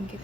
이게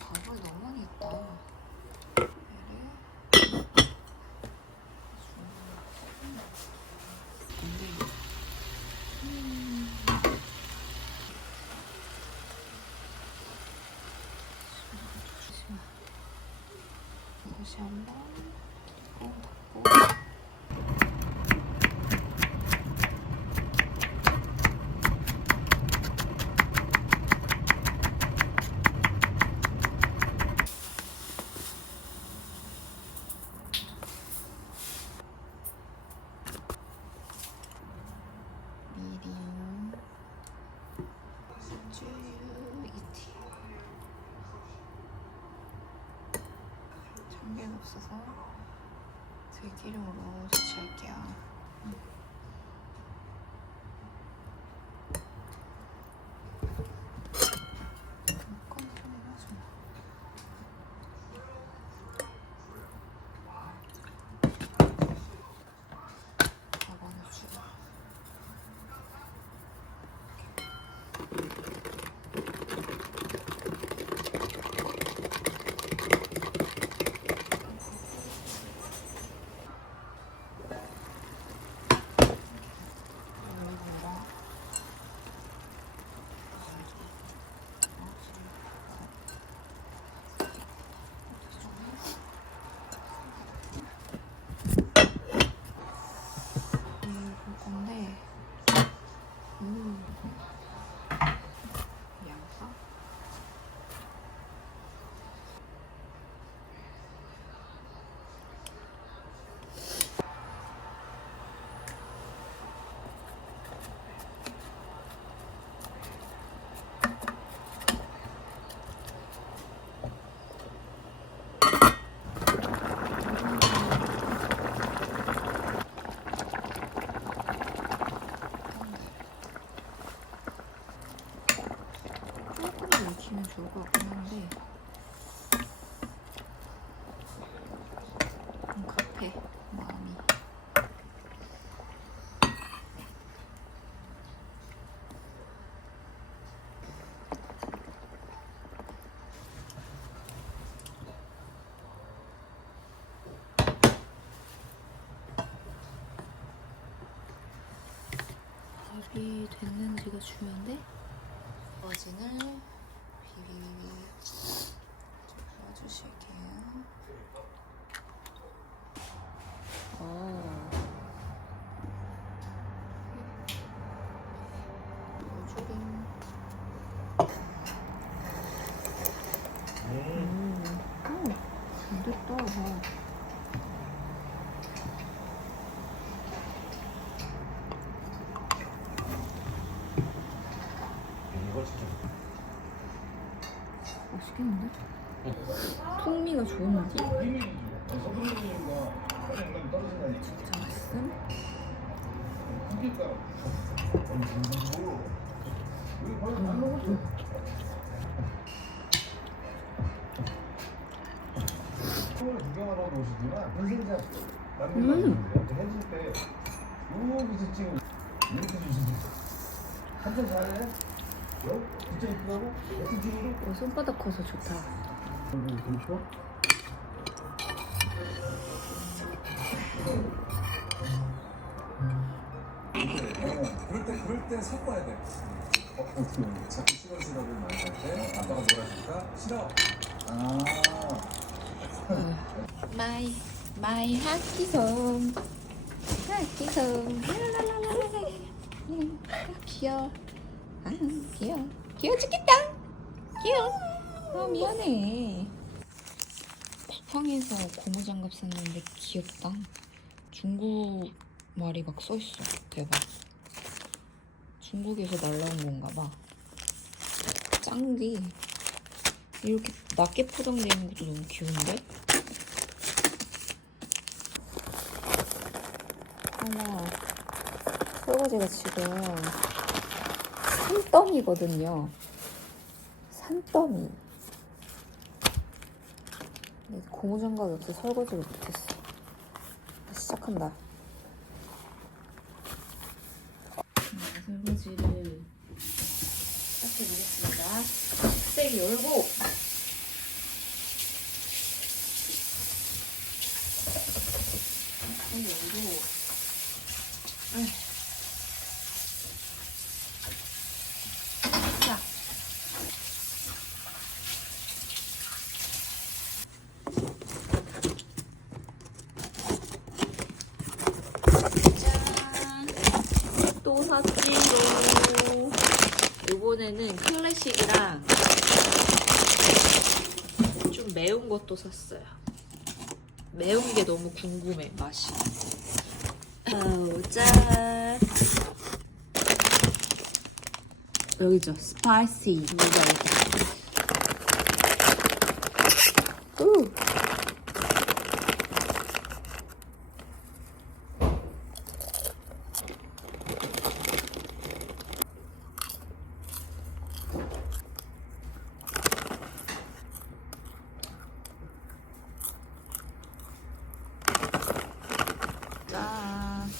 밥을 너무 많이 했다. 다시 한번 닫고 미림 쭈이티 참기름 없어서 들기름으로 조치할게요. 익히면 좋을 것 같긴 한데 좀 급해 마음이. 밥이 됐는지가 중요한데 버진을 비비비비 넣어주실게요. 요조림. 잘 됐다. 맛있겠는데? 풍미가 좋은 맛이야. 진짜 맛있음? 구경하러 오시지만 인생샷 남겨놨는데 해질 때 여기서 지금 이렇게 주시는 한참 잘해? 진짜 이쁘다고? 어떤 식으로? 손바닥 커서 좋다. 좀 추워? 그럴 때 섞어야 돼. 어떻게 보면 자꾸 싫어 말할 때 아빠가 뭐라 하니까 싫어. 마이 학기송 랄랄랄랄랄. 귀여워. 아 귀여워. 귀여워 죽겠다. 귀여워. 아 미안해. 쿠팡에서 고무장갑 샀는데 귀엽다. 중국 말이 막 써있어. 대박. 중국에서 날라온 건가 봐. 짱디. 이렇게 낮게 포장되어 있는 것도 너무 귀여운데? 하나 설거지가 지금 산더미거든요. 산더미. 근데 고무장갑이 없어 설거지를 못했어. 시작한다. 설거지를 시작해보겠습니다. 껍데기 열고 열고 자 짠! 또 샀지요. 이번에는 클래식이랑 좀 매운 것도 샀어요. 매운 게 너무 궁금해, 맛이. 짠! 여기죠, 스파이시. 우! 짠.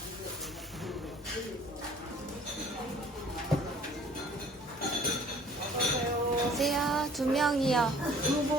안녕하세요. 2명이요. 2분.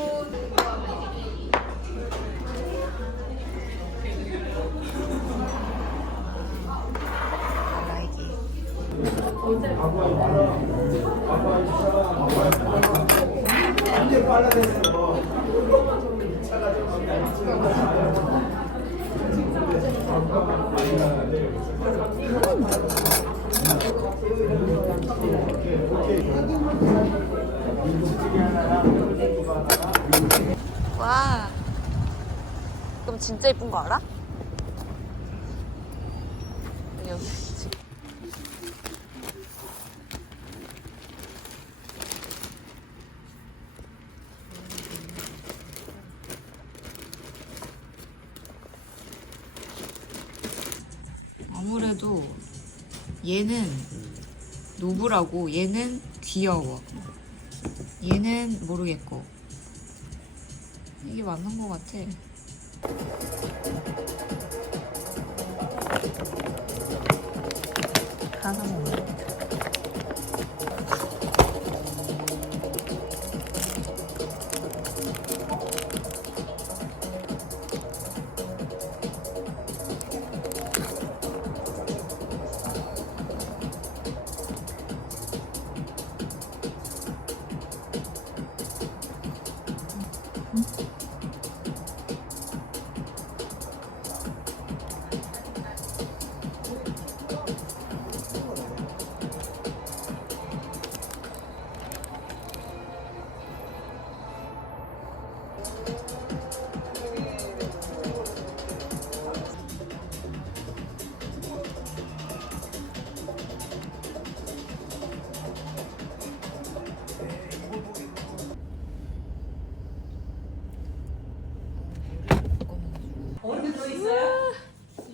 와, 그럼 진짜 예쁜 거 알아? 여기 있지. 아무래도 얘는 노브라고, 얘는 귀여워. 얘는 모르겠고. 이게 맞는 것 같아. 하나 먹네.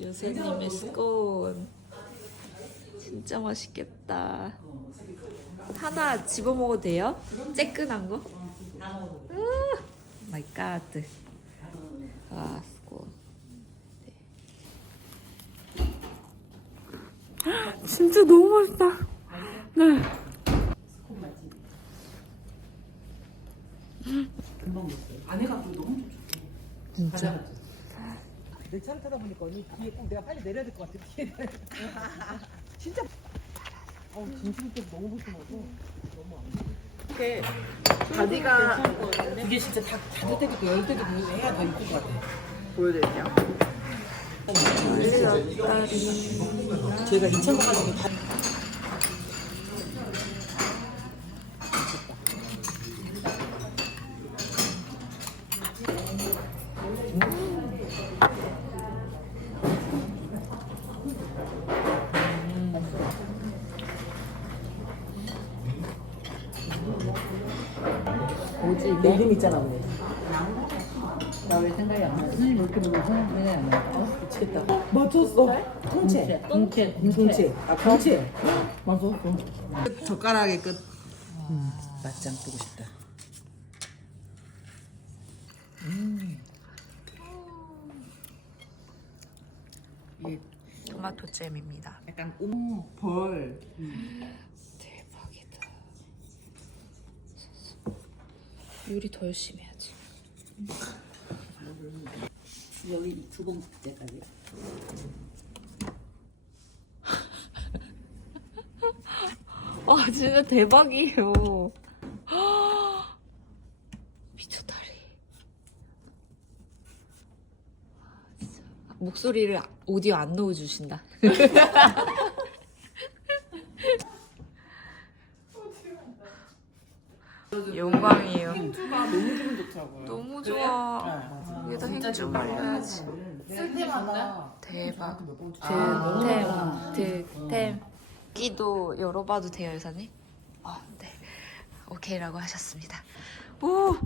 요새님의 스콘. 진짜 맛있겠다. 하나 집어 먹어도 돼요? 쬐끈한 거? 마이 갓. 아, 수고. 진짜 너무 맛있다. 네. 금방 먹었어요. 안 해갖고 너무 진짜. 내 차를 타다 보니까 언니 뒤에 꼭 내가 빨리 내려야 될 것 같아. 뒤에 진짜. 진심 때 너무 불편하고 너무 안 돼. 이렇게 바디가 이게 진짜 다 닫을 때도 있고 열 때도 있고 해야 더 이쁠 것 같아. 보여드릴게요. 제가 2차 가가지고 다. 뭐지? 내 이름 있잖아, 언니. 나 왜 생각이 안 나? 선생님 이렇게 보면 생각이 안 나. 미치겠다. 맞췄어. 통째. 통째. 아, 통째. 맞았어. 젓가락의 끝. 맞짱 뜨고 싶다. 이게 토마토 잼입니다. 약간 벌. 대박이다. 요리 더 열심히 해야지. 여기 두 번째까지. 와, 진짜 대박이에요. 미쳤다리. 진짜. 목소리를 오디오 안 넣어주신다. 영광이에요. 행주가 너무 기분 좋더라고요. 너무 좋아. 여기다 행주 발라야지. 쓸 때마다 대박. 아, 득템. 끼도 열어봐도 돼요, 여사님? 네. 오케이라고 하셨습니다. 오,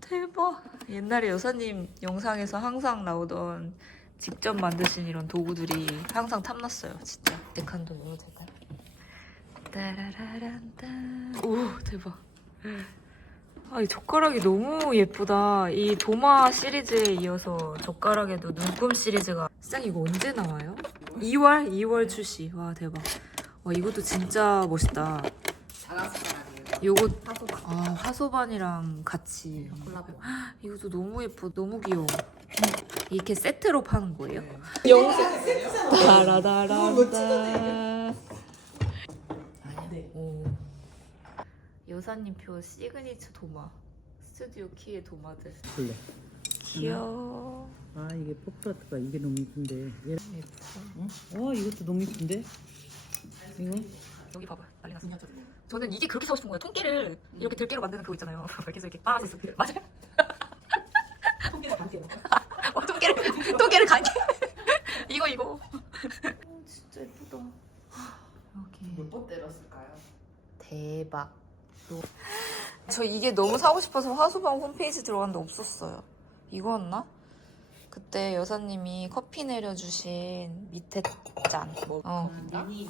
대박. 옛날에 여사님 영상에서 항상 나오던 직접 만드신 이런 도구들이 항상 탐났어요, 진짜. 데칸도 넣어도 될까요? 따라라란따. 오, 대박. 아, 이 젓가락이 너무 예쁘다. 이 도마 시리즈에 이어서 젓가락에도 눈금 시리즈가 시장 이거 언제 나와요? 2월 출시. 와, 대박. 와, 이것도 진짜 멋있다. 요거 화소반이랑 같이 콜라보. 이것도 너무 예뻐. 너무 귀여워. 이렇게 세트로 파는 거예요? 영상 다라다란다. 오. 여사님표 시그니처 도마. 스튜디오 키의 도마들. 볼래. 귀여워. 아, 이게 포프라트가 이게 너무 이쁜데. 얘. 예뻐. 이것도 너무 이쁜데. 이거? 여기 봐봐. 난리 났어. 저는 이게 그렇게 사고 싶은 거예요. 통깨를 이렇게 들깨로 만드는 그거 있잖아요. 계속 이렇게 빠졌어. 맞아요? 통깨를 감게. 통깨를 간게. 이거. 진짜 예쁘다. 여기. 몇 번 때렸을까요? 대박. 저 이게 너무 사고 싶어서 화수방 홈페이지 들어갔는데 없었어요. 이거였나? 그때 여사님이 커피 내려주신 밑에 짠.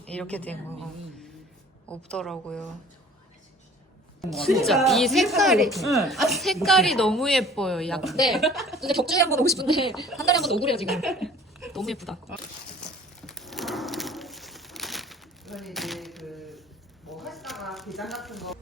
이렇게 된 거. 없더라고요. 진짜 이 색깔이 너무 예뻐요. 약대. 근데 격주에 한번 오고 싶은데 한 달에 한 번 오고 그래요 지금. 너무 예쁘다. 이건 이제 뭐 하시다가 게장 같은 거.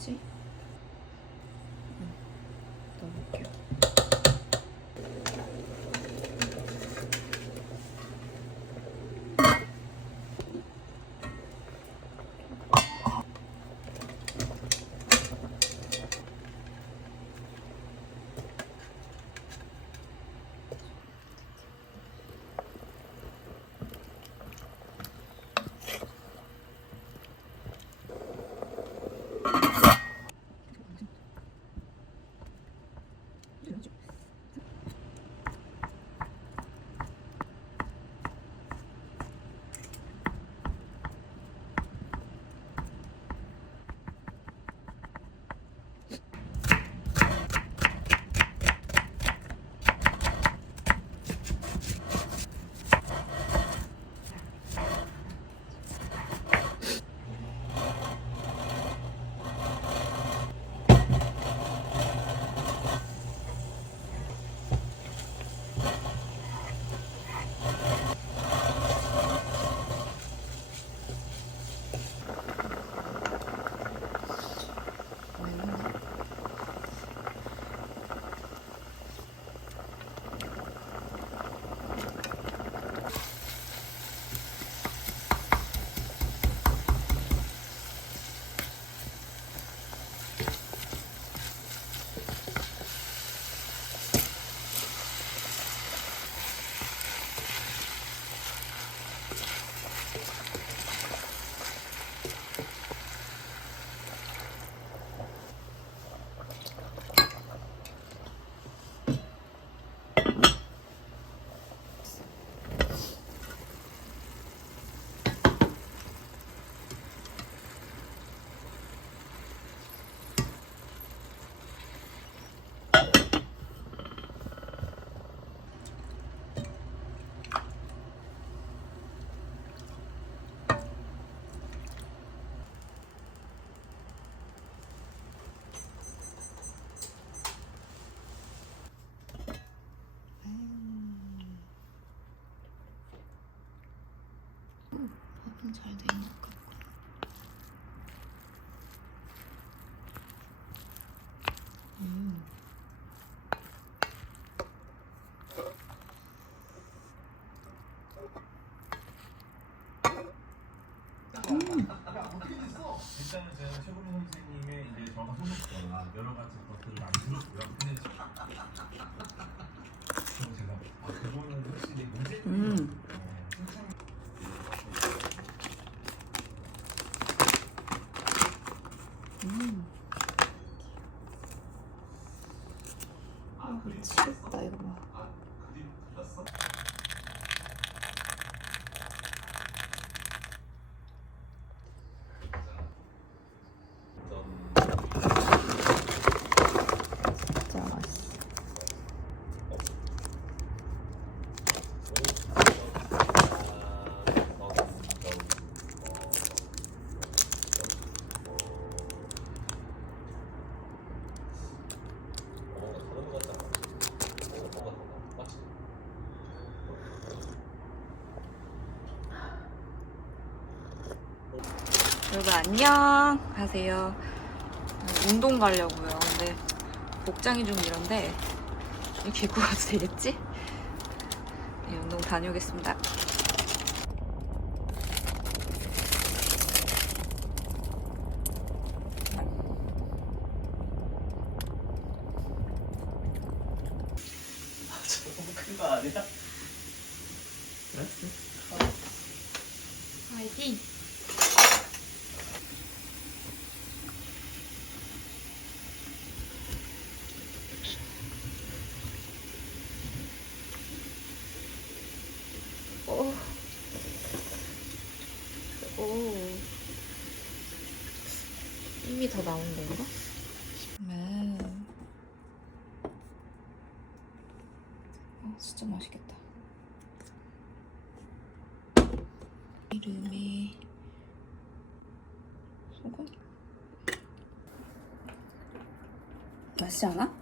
있지? 넣어볼게요. 잘 돼 있는 것 같고. 일단은 제가 최고민 선생님의 이제 저가 소속거나 여러 가지 것들을 많이 들었고요. 근데 제가 그거는 확실히 문제 미치겠다 이거 봐. 진짜 맛있어. 여러분 안녕 하세요. 운동 가려고요. 근데 복장이 좀 이런데 이렇게 입고 가도 되겠지? 네, 운동 다녀오겠습니다. 너무 큰 거 아니야? 화이팅! 오. 이미 더 나온 건가? 네. 진짜 맛있겠다. 이름이 소금? 맛있지 않아?